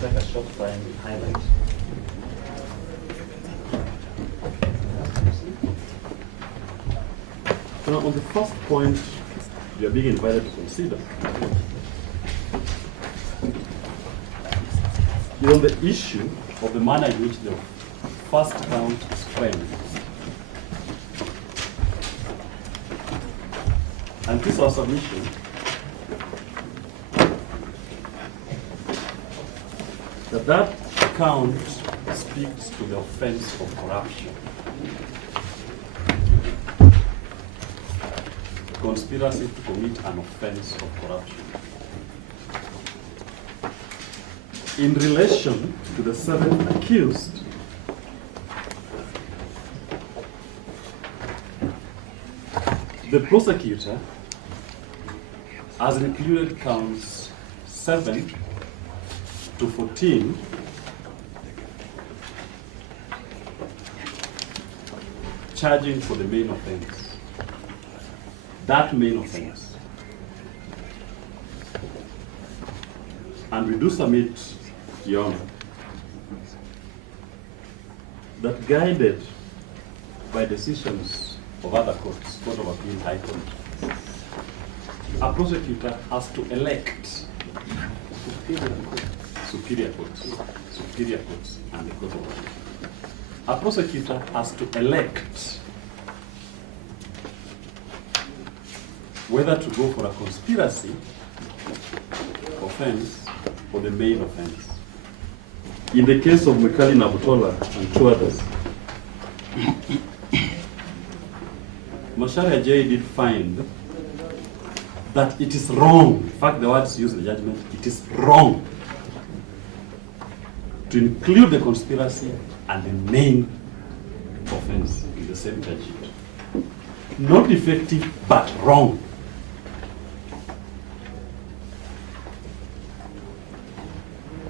take a short time to highlight. Now, on the first point, you are being invited to consider is on the issue of the manner in which the first count is framed. And this is our submission that count speaks to the offense of corruption. Conspiracy to commit an offense of corruption. In relation to the seventh accused, the prosecutor has included counts 7 to 14 charging for the main offense. That main offense. And we do submit, Your Honor, that guided by decisions of other courts, Court of Appeal, High Court, a prosecutor has to elect superior courts, and the Court of Appeal. A prosecutor has to elect whether to go for a conspiracy offense or the main offense. In the case of Mekali Nabutola and two others, Macharia J did find that it is wrong, in fact the words used in the judgment, it is wrong to include the conspiracy and the main offense in the same charge sheet. Not defective, but wrong.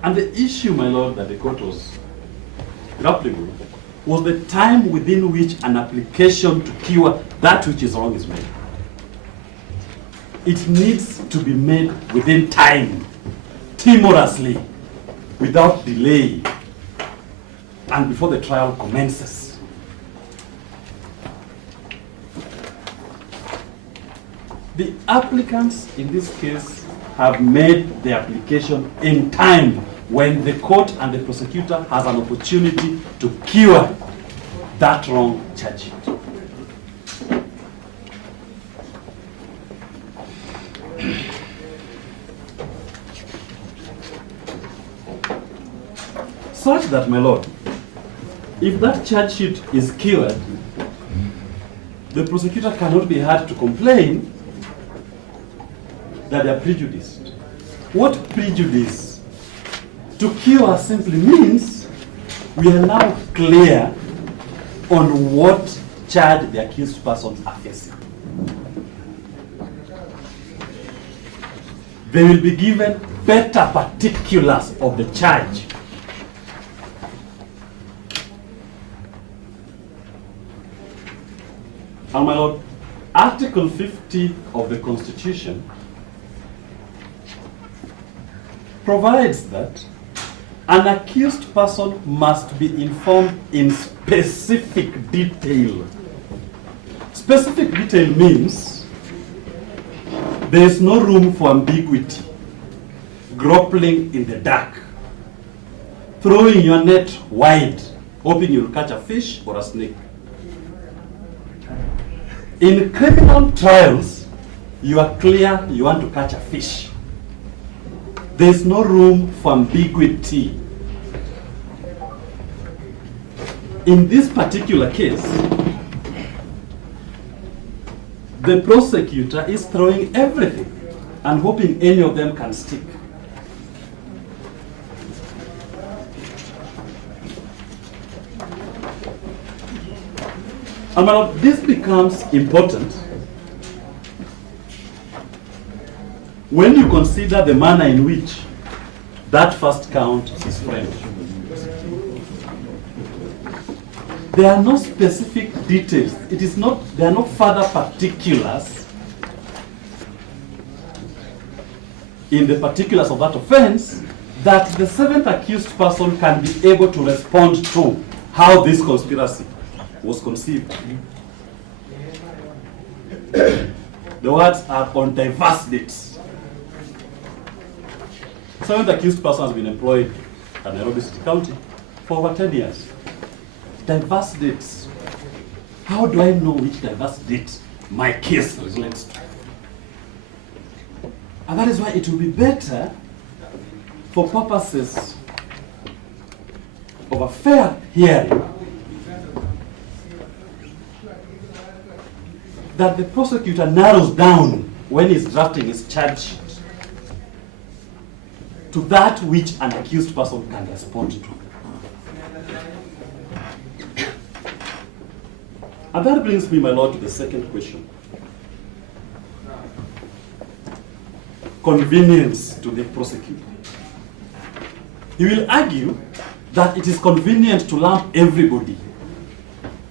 And the issue, my lord, that the court was grappling with was the time within which an application to cure that which is wrong is made. It needs to be made within time, timorously, without delay, and before the trial commences. The applicants in this case have made the application in time when the court and the prosecutor has an opportunity to cure that wrong charge sheet. Such that, my lord, if that charge sheet is cured, the prosecutor cannot be heard to complain that they are prejudiced. What prejudice? To cure simply means we are now clear on what charge the accused persons are facing. They will be given better particulars of the charge. And my lord, Article 50 of the Constitution provides that an accused person must be informed in specific detail. Specific detail means there is no room for ambiguity, grappling in the dark, throwing your net wide, hoping you'll catch a fish or a snake. In criminal trials, you are clear you want to catch a fish. There is no room for ambiguity. In this particular case, the prosecutor is throwing everything and hoping any of them can stick. And my lord, this becomes important when you consider the manner in which that first count is framed. There are no specific details. There are no further particulars in the particulars of that offense that the seventh accused person can be able to respond to how this conspiracy was conceived. The words are on diverse dates. Seventh accused person has been employed at Nairobi City County for over 10 years. Diverse dates. How do I know which diverse date my case relates to? And that is why it will be better, for purposes of a fair hearing, that the prosecutor narrows down when he's drafting his charge sheet to that which an accused person can respond to. And that brings me, my lord, to the second question. Convenience to the prosecutor. He will argue that it is convenient to lump everybody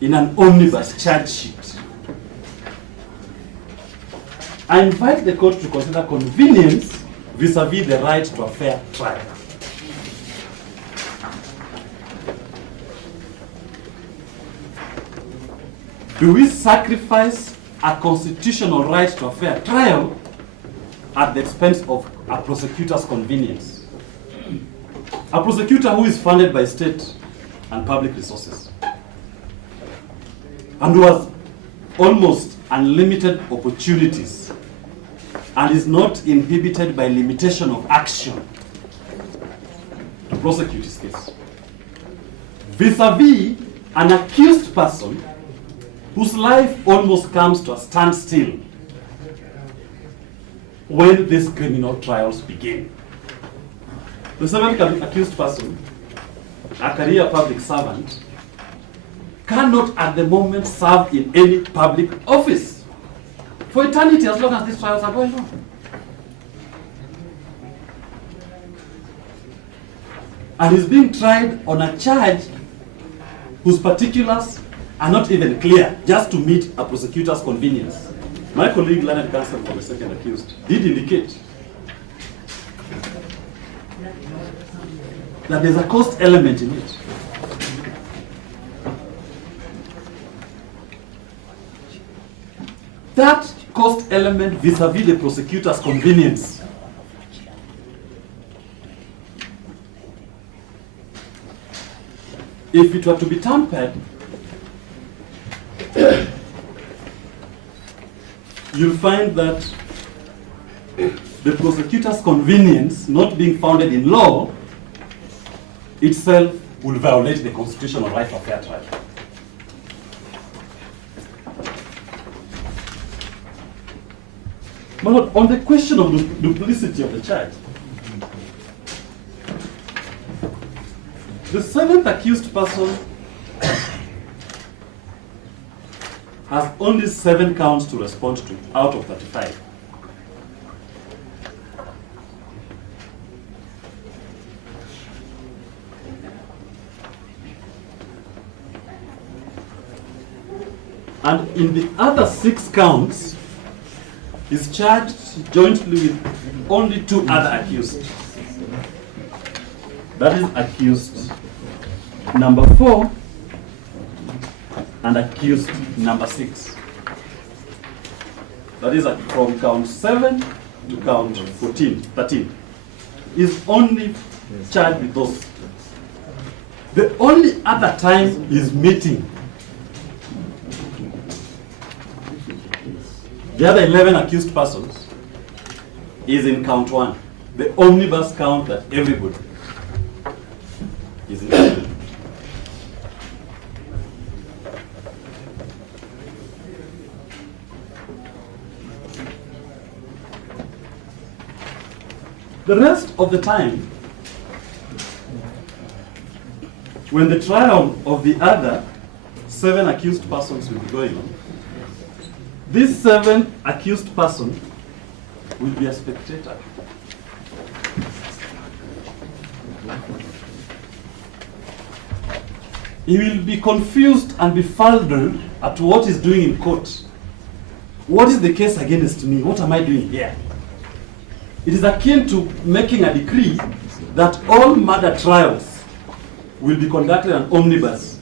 in an omnibus charge sheet. I invite the court to consider convenience vis-a-vis the right to a fair trial. Do we sacrifice a constitutional right to a fair trial at the expense of a prosecutor's convenience? A prosecutor who is funded by state and public resources and who has almost unlimited opportunities and is not inhibited by limitation of action to prosecute his case, vis-a-vis an accused person whose life almost comes to a standstill when these criminal trials begin. The seventh accused person, a career public servant, cannot at the moment serve in any public office for eternity as long as these trials are going on. And he's being tried on a charge whose particulars are not even clear, just to meet a prosecutor's convenience. My colleague, learned counsel for the second accused, did indicate that there's a cost element in it. That cost element vis-a-vis the prosecutor's convenience if it were to be tampered, you'll find that the prosecutor's convenience, not being founded in law, itself will violate the constitutional right of fair trial. But on the question of the duplicity of the charge, the seventh accused person has only 7 counts to respond to out of 35. And in the other 6 counts, is charged jointly with only 2 other accused. That is accused number 4 and accused number 6. That is from count 7 to count 13. Is only charged with those. The only other time is meeting the other 11 accused persons is in count 1, the omnibus count that everybody is included. The rest of the time, when the trial of the other 7 accused persons will be going on, this 7th accused person will be a spectator. He will be confused and befuddled at what he's doing in court. What is the case against me? What am I doing here? It is akin to making a decree that all murder trials will be conducted an omnibus.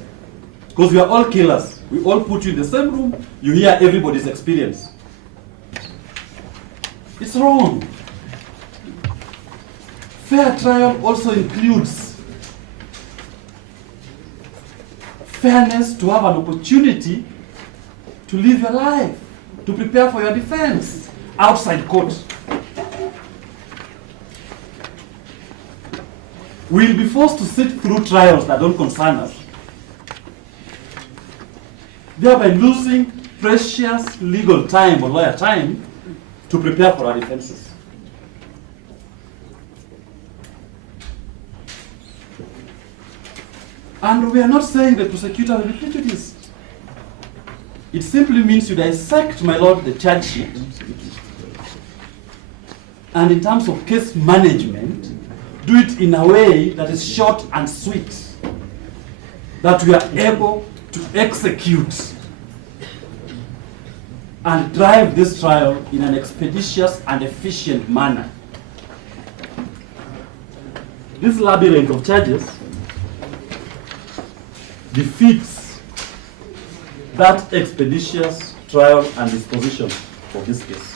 Because we are all killers. We all put you in the same room, you hear everybody's experience. It's wrong. Fair trial also includes fairness to have an opportunity to live your life, to prepare for your defense outside court. We'll be forced to sit through trials that don't concern us, thereby losing precious legal time or lawyer time to prepare for our defenses. And we are not saying the prosecutor will be prejudiced. It simply means you dissect, my lord, the charge sheet. And in terms of case management, do it in a way that is short and sweet, that we are able to execute and drive this trial in an expeditious and efficient manner. This labyrinth of charges defeats that expeditious trial and disposition for this case.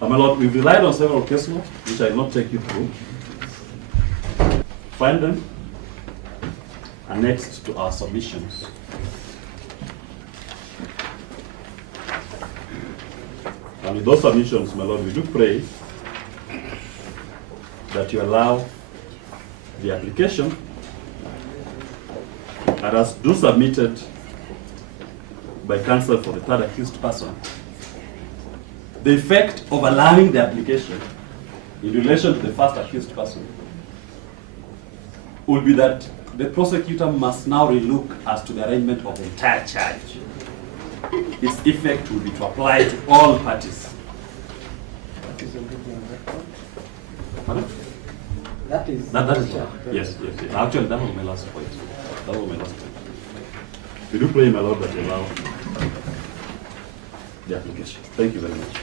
My lord, we've relied on several case law, which I will not take you through. Find them annexed to our submissions. And with those submissions, my lord, we do pray that you allow the application and as do submitted by counsel for the third accused person. The effect of allowing the application in relation to the first accused person will be that the prosecutor must now relook as to the arrangement of the entire charge. Its effect will be to apply to all parties. That is already on record. Pardon? That is. That is right. Yes. Actually, that was my last point. We do pray, my lord, that you allow the application. Thank you very much.